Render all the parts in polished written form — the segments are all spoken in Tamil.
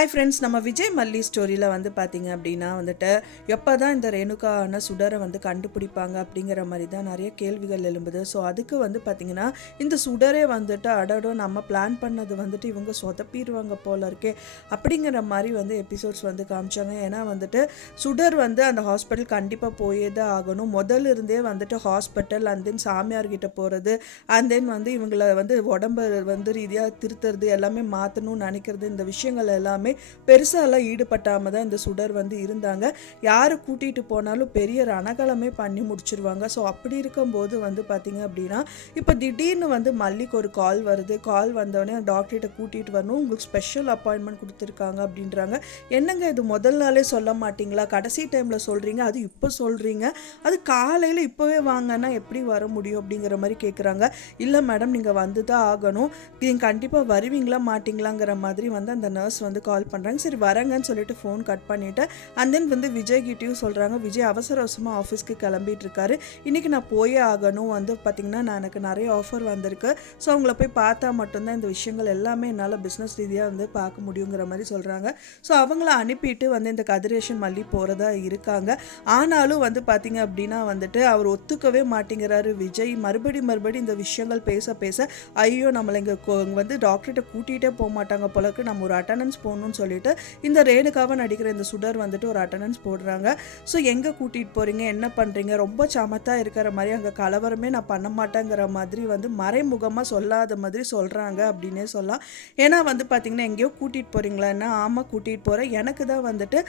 ஹாய் ஃப்ரெண்ட்ஸ், நம்ம விஜய் மல்லி ஸ்டோரியில் வந்து பார்த்தீங்க அப்படின்னா வந்துட்டு எப்போ தான் இந்த ரேணுகான சுடரை வந்து கண்டுபிடிப்பாங்க அப்படிங்கிற மாதிரி தான் நிறைய கேள்விகள் எழும்புது. ஸோ அதுக்கு வந்து பார்த்திங்கன்னா இந்த சுடரே வந்துட்டு அடடோ நம்ம பிளான் பண்ணது வந்துட்டு இவங்க சொதப்பிடுவாங்க போல இருக்கே அப்படிங்கிற மாதிரி வந்து எபிசோட்ஸ் வந்து காமிச்சாங்க. ஏன்னா வந்துட்டு சுடர் வந்து அந்த ஹாஸ்பிட்டல் கண்டிப்பாக போயே தான் ஆகணும். முதல்ல இருந்தே வந்துட்டு ஹாஸ்பிட்டல் அண்ட் தென் சாமியார்கிட்ட போகிறது அண்ட் தென் வந்து இவங்களை வந்து உடம்பு வந்து ரீதியாக திருத்துறது எல்லாமே மாற்றணும்னு நினைக்கிறது, இந்த விஷயங்கள் எல்லாமே பெருசாலாம் ஈடுபட்டாமல் தான் இந்த சுடர் வந்து இருந்தாங்க. யார் கூட்டிகிட்டு போனாலும் பெரிய ரணகலமே பண்ணி முடிச்சிருவாங்க. ஸோ அப்படி இருக்கும்போது வந்து பார்த்திங்க அப்படின்னா இப்போ திடீர்னு வந்து மல்லிக்கு ஒரு கால் வருது. கால் வந்தோடனே டாக்டர்கிட்ட கூட்டிகிட்டு வரணும், உங்களுக்கு ஸ்பெஷல் அப்பாயின்மெண்ட் கொடுத்துருக்காங்க அப்படின்றாங்க. என்னங்க இது முதல் நாளே சொல்ல மாட்டிங்களா, கடைசி டைமில் சொல்கிறீங்க, அது இப்போ சொல்கிறீங்க, அது காலையில் இப்போவே வாங்கன்னா எப்படி வர முடியும் அப்படிங்கிற மாதிரி கேட்குறாங்க. இல்லை மேடம், நீங்கள் வந்து தான் ஆகணும், நீங்கள் கண்டிப்பாக வருவீங்களா மாட்டிங்களாங்கிற மாதிரி வந்து அந்த நர்ஸ் வந்து கால் பண்ணுறாங்க. சரி வரேங்கன்னு சொல்லிட்டு ஃபோன் கட் பண்ணிவிட்டு அண்ட் தென் வந்து விஜய் கிட்டேயும் சொல்கிறாங்க. விஜய் அவசர அவசரமாக ஆஃபீஸ்க்கு கிளம்பிட்டு இருக்காரு, இன்றைக்கி நான் போயே ஆகணும், வந்து பார்த்திங்கன்னா நான் எனக்கு நிறைய ஆஃபர் வந்திருக்கு, ஸோ அவங்கள போய் பார்த்தா மட்டும்தான் இந்த விஷயங்கள் எல்லாமே என்னால் பிஸ்னஸ் ரீதியாக வந்து பார்க்க முடியுங்கிற மாதிரி சொல்கிறாங்க. ஸோ அவங்கள அனுப்பிட்டு வந்து இந்த கதிரேஷன் மல்லி போகிறதா இருக்காங்க. ஆனாலும் வந்து பார்த்திங்க அப்படின்னா வந்துட்டு அவர் ஒத்துக்கவே மாட்டேங்கிறாரு விஜய். மறுபடி இந்த விஷயங்கள் பேச ஐயோ நம்மளை இங்கே வந்து டாக்டர்கிட்ட கூட்டிகிட்டே போக மாட்டாங்க போலக்கு, நம்ம ஒரு அட்டண்டன்ஸ் போகணும்னு சொல்லிட்டு இந்த ரேணுகாவை நடிக்கிற இந்த சுடர் வந்துட்டு ஒரு அட்டண்டன்ஸ் போடுறாங்க. ஸோ எங்கே கூட்டிகிட்டு போகிறீங்க, என்ன பண்ணுறீங்க, ரொம்ப சமத்தா இருக்கிற மாதிரி அங்கே கலவரமே நான் பண்ண மாட்டேங்கிற மாதிரி வந்து மறைமுகமாக சொல்லாத மாதிரி சொல்கிறாங்க அப்படின்னே சொல்லலாம். ஏன்னா வந்து பார்த்திங்கன்னா எங்கேயோ கூட்டிகிட்டு போகிறீங்களான்னா, ஆமாம் கூட்டிகிட்டு போகிறேன், எனக்கு தான் வந்துட்டு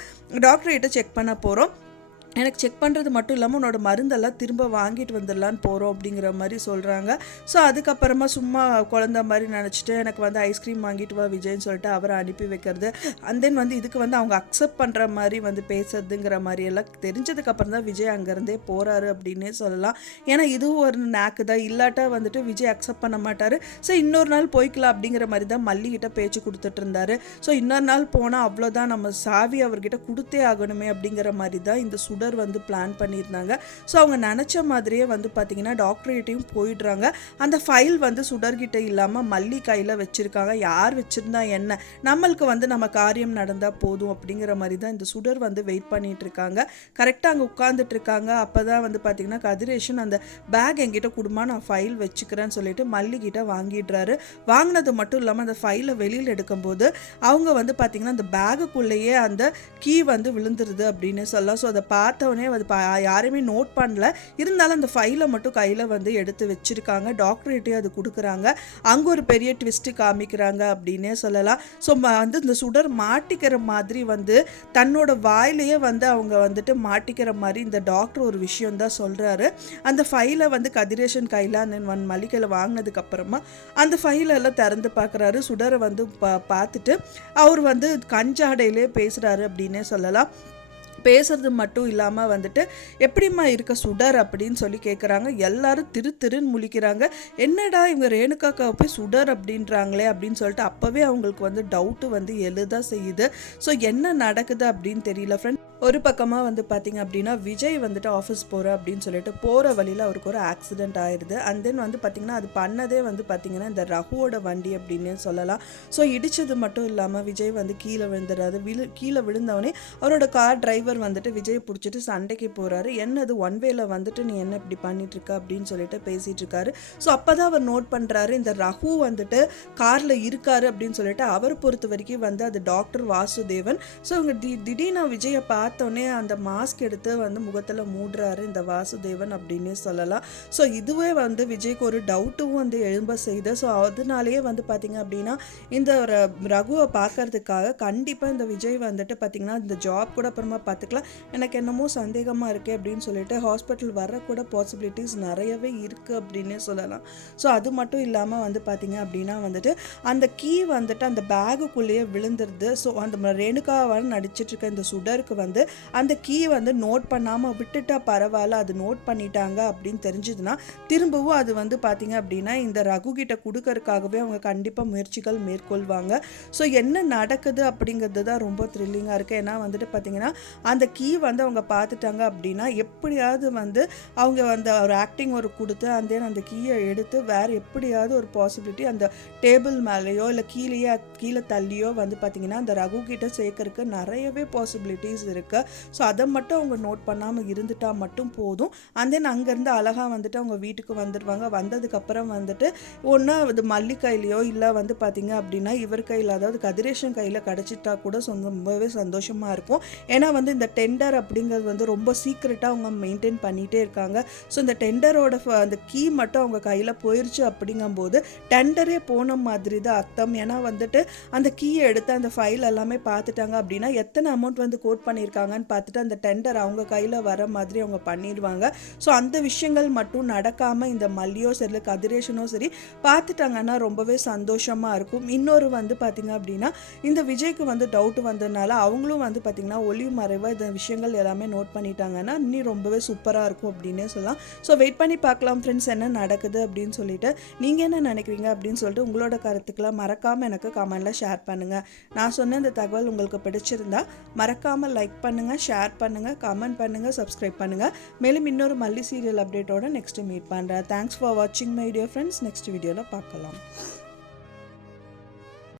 டாக்டர்கிட்ட செக் பண்ண போகிறோம், எனக்கு செக் பண்ணுறது மட்டும் இல்லாமல் உன்னோட மருந்தெல்லாம் திரும்ப வாங்கிட்டு வந்துடலான்னு போகிறோம் அப்படிங்கிற மாதிரி சொல்கிறாங்க. ஸோ அதுக்கப்புறமா சும்மா குழந்த மாதிரி நினச்சிட்டு எனக்கு வந்து ஐஸ்கிரீம் வாங்கிட்டு வா விஜய்ன்னு சொல்லிட்டு அவரை அனுப்பி வைக்கிறது. அண்ட் தென் வந்து இதுக்கு வந்து அவங்க அக்செப்ட் பண்ணுற மாதிரி வந்து பேசுறதுங்கிற மாதிரி எல்லாம் தெரிஞ்சதுக்கப்புறம் தான் விஜய் அங்கேருந்தே போகிறாரு அப்படின்னே சொல்லலாம். ஏன்னா இதுவும் ஒரு நேக்கு தான், இல்லாட்டா வந்துட்டு விஜய் அக்செப்ட் பண்ண மாட்டார். ஸோ இன்னொரு நாள் போய்க்கலாம் அப்படிங்கிற மாதிரி தான் மல்லிகிட்ட பேச்சு கொடுத்துட்டு இருந்தாரு. ஸோ இன்னொரு நாள் போனால் அவ்வளோதான், நம்ம சாவி அவர்கிட்ட கொடுத்தே ஆகணுமே அப்படிங்கிற மாதிரி தான் இந்த சுடர் வந்து பிளான் பண்ணியிருந்தாங்க. ஸோ அவங்க நினச்ச மாதிரியே வந்து பார்த்திங்கன்னா டாக்டர்கிட்டையும் போயிடுறாங்க. அந்த ஃபைல் வந்து சுடர்கிட்ட இல்லாமல் மல்லி கையில் வச்சுருக்காங்க. யார் வச்சுருந்தா என்ன, நம்மளுக்கு வந்து நம்ம காரியம் நடந்தால் போதும் அப்படிங்கிற மாதிரி தான் இந்த சுடர் வந்து வெயிட் பண்ணிட்டு இருக்காங்க. கரெக்டாக அங்கே உட்காந்துட்டு இருக்காங்க. அப்போ தான் வந்து பார்த்திங்கன்னா கதிரேஷன் அந்த பேக் என்கிட்ட கொடுமா, நான் ஃபைல் வச்சுக்கிறேன்னு சொல்லிட்டு மல்லிகிட்ட வாங்கிடுறாரு. வாங்கினது மட்டும் இல்லாமல் அந்த ஃபைலை வெளியில் எடுக்கும்போது அவங்க வந்து பார்த்திங்கன்னா அந்த பேகுக்குள்ளேயே அந்த கீ வந்து விழுந்துருது அப்படின்னு சொல்லலாம். ஸோ அதை பார்த்தவொடனே அது யாருமே நோட் பண்ணல, இருந்தாலும் அந்த ஃபைலை மட்டும் கையில் வந்து எடுத்து வச்சுருக்காங்க. டாக்டர்கிட்டே அது கொடுக்குறாங்க. அங்கே ஒரு பெரிய ட்விஸ்ட்டு காமிக்கிறாங்க அப்படின்னே சொல்லலாம். ஸோ வந்து இந்த சுடர் மாட்டிக்கிற மாதிரி வந்து தன்னோட வாயிலேயே வந்து அவங்க வந்துட்டு மாட்டிக்கிற மாதிரி இந்த டாக்டர் ஒரு விஷயம் தான் சொல்கிறாரு. அந்த ஃபைலை வந்து கதிரேஷன் கையில் அந்த மல்லிகையில் வாங்கினதுக்கப்புறமா அந்த ஃபைலெல்லாம் திறந்து பார்க்குறாரு. சுடரை வந்து பார்த்துட்டு அவர் வந்து கஞ்சாடையிலே பேசுகிறாரு அப்படின்னே சொல்லலாம். பேசுறது மட்டும் இல்லாமல் வந்துட்டு எப்படிம்மா இருக்க சுடர் அப்படின்னு சொல்லி கேட்குறாங்க. எல்லாரும் திருன்னு முழிக்கிறாங்க. என்னடா இவங்க ரேணுகாக்காவை போய் சுடர் அப்படின்றாங்களே அப்படின்னு சொல்லிட்டு அப்போவே அவங்களுக்கு வந்து டவுட்டு வந்து எழுத செய்யுது. ஸோ என்ன நடக்குது அப்படின்னு தெரியல ஃப்ரெண்ட். ஒரு பக்கமாக வந்து பார்த்திங்க அப்படின்னா விஜய் வந்துட்டு ஆஃபீஸ் போகிறேன் அப்படின்னு சொல்லிட்டு போகிற வழியில் அவருக்கு ஒரு ஆக்சிடெண்ட் ஆயிடுது. அண்ட் தென் வந்து பார்த்திங்கன்னா அது பண்ணதே வந்து பார்த்திங்கன்னா இந்த ரகுவோட வண்டி அப்படின்னு சொல்லலாம். ஸோ இடித்தது மட்டும் இல்லாமல் விஜய் வந்து கீழே விழுந்துடுறாரு. கீழே விழுந்தவொடனே அவரோட கார் டிரைவர் வந்துட்டு விஜய் பிடிச்சிட்டு சண்டைக்கு போகிறாரு. என்னது ஒன் வேல வந்துட்டு நீ என்ன இப்படி பண்ணிட்டு இருக்க அப்படின்னு சொல்லிட்டு பேசிகிட்டு இருக்காரு. ஸோ அப்போ தான் அவர் நோட் பண்ணுறாரு இந்த ரகு வந்துட்டு காரில் இருக்காரு அப்படின்னு சொல்லிட்டு. அவர் பொறுத்த வரைக்கும் வந்து அது டாக்டர் வாசுதேவன். ஸோ அவங்க திடீர்னு விஜயை பார்த்தோன்னே அந்த மாஸ்க் எடுத்து வந்து முகத்தில் மூடுறாரு இந்த வாசுதேவன் அப்படின்னே சொல்லலாம். ஸோ இதுவே வந்து விஜய்க்கு ஒரு டவுட்டும் வந்து எழும்ப செய்யுது. ஸோ அதனாலேயே வந்து பார்த்திங்க அப்படின்னா இந்த ரகுவை பார்க்கறதுக்காக கண்டிப்பாக இந்த விஜய் வந்துட்டு பார்த்திங்கன்னா இந்த ஜாப் கூட அப்புறமா பார்த்துக்கலாம், எனக்கு என்னமோ சந்தேகமாக இருக்குது அப்படின்னு சொல்லிட்டு ஹாஸ்பிட்டல் வரக்கூட பாசிபிலிட்டிஸ் நிறையவே இருக்குது அப்படின்னே சொல்லலாம். ஸோ அது மட்டும் இல்லாமல் வந்து பார்த்திங்க அப்படின்னா வந்துட்டு அந்த கீ வந்துட்டு அந்த பேகுக்குள்ளேயே விழுந்துருது. ஸோ அந்த ரேணுகாவால் நடிச்சிட்ருக்க இந்த சுடருக்கு வந்து வந்து அந்த கீ வந்து நோட் பண்ணாமல் விட்டுட்டா பரவாயில்ல, அது நோட் பண்ணிட்டாங்க அப்படின்னு தெரிஞ்சதுன்னா திரும்பவும் அது வந்து பார்த்திங்க அப்படின்னா இந்த ரகு கிட்ட கொடுக்கறதுக்காகவே அவங்க கண்டிப்பாக முயற்சிகள் மேற்கொள்வாங்க. ஸோ என்ன நடக்குது அப்படிங்கிறது தான் ரொம்ப த்ரில்லிங்காக இருக்குது. ஏன்னா வந்துட்டு பார்த்திங்கன்னா அந்த கீ வந்து அவங்க பார்த்துட்டாங்க அப்படின்னா எப்படியாவது வந்து அவங்க அந்த ஒரு ஆக்டிங் ஒரு கொடுத்து அந்த கீயை எடுத்து வேறு எப்படியாவது ஒரு பாசிபிலிட்டி அந்த டேபிள் மேலேயோ இல்லை கீழே தள்ளியோ வந்து பார்த்திங்கன்னா அந்த ரகு கிட்ட சேர்க்கறதுக்கு நிறையவே பாசிபிலிட்டிஸ் இருக்குது. ஸோ அதை மட்டும் அவங்க நோட் பண்ணாமல் இருந்துட்டால் மட்டும் போதும். அங்கேருந்து அழகாக வந்துட்டு அவங்க வீட்டுக்கு வந்துடுவாங்க. வந்ததுக்கப்புறம் வந்துட்டு ஒன்றா அது மல்லி கையிலையோ இல்லை வந்து பார்த்திங்க அப்படின்னா இவர் கையில், அதாவது கதிரேஷன் கையில் கிடச்சிட்டா கூட ரொம்பவே சந்தோஷமாக இருக்கும். ஏன்னா வந்து இந்த டெண்டர் அப்படிங்கிறது வந்து ரொம்ப சீக்ரெட்டாக அவங்க மெயின்டைன் பண்ணிகிட்டே இருக்காங்க. ஸோ இந்த டெண்டரோட அந்த கீ மட்டும் அவங்க கையில் போயிடுச்சு அப்படிங்கும்போது டெண்டரே போன மாதிரி தான் அர்த்தம். ஏன்னா வந்துட்டு அந்த கீயை எடுத்து அந்த ஃபைல் எல்லாமே பார்த்துட்டாங்க அப்படின்னா எத்தனை அமௌண்ட் வந்து கோட் பண்ணியிருக்காங்கன்னு பார்த்துட்டு அந்த டெண்டர் அவங்க கையில் வர மாதிரி அவங்க பண்ணிடுவாங்க. ஸோ அந்த விஷயங்கள் மட்டும் நடக்காமல் இந்த மல்லியோ சரி கதிரேஷனோ சரி பார்த்துட்டாங்கன்னா ரொம்பவே சந்தோஷமாக இருக்கும். இன்னொரு வந்து பார்த்திங்க அப்படின்னா இந்த விஜய்க்கு வந்து டவுட் வந்ததுனால அவங்களும் வந்து பார்த்திங்கன்னா ஒளிவு மறைவாக இந்த விஷயங்கள் எல்லாமே நோட் பண்ணிட்டாங்கன்னா இன்னும் ரொம்பவே சூப்பராக இருக்கும் அப்படின்னே சொல்லலாம். ஸோ வெயிட் பண்ணி பார்க்கலாம் ஃப்ரெண்ட்ஸ் என்ன நடக்குது அப்படின்னு சொல்லிட்டு. நீங்கள் என்ன நினைக்கிறீங்க அப்படின்னு சொல்லிட்டு உங்களோட கருத்துக்களை மறக்காமல் எனக்கு கமெண்டில் ஷேர் பண்ணுங்கள். நான் சொன்ன இந்த தகவல் உங்களுக்கு பிடிச்சிருந்தா மறக்காமல் லைக் பண்ணுங்கள், ஷேர் பண்ணுங்கள், கமெண்ட் பண்ணுங்கள், சப்ஸ்கிரைப் பண்ணுங்கள். மேலும் இன்னொரு மல்லி சீரியல் அப்டேட்டோட நெக்ஸ்ட்டு மீட் பண்ணுறேன். தேங்க்ஸ் ஃபார் வாட்சிங் மை டியர் ஃப்ரெண்ட்ஸ். நெக்ஸ்ட் வீடியோவில் பார்க்கலாம்.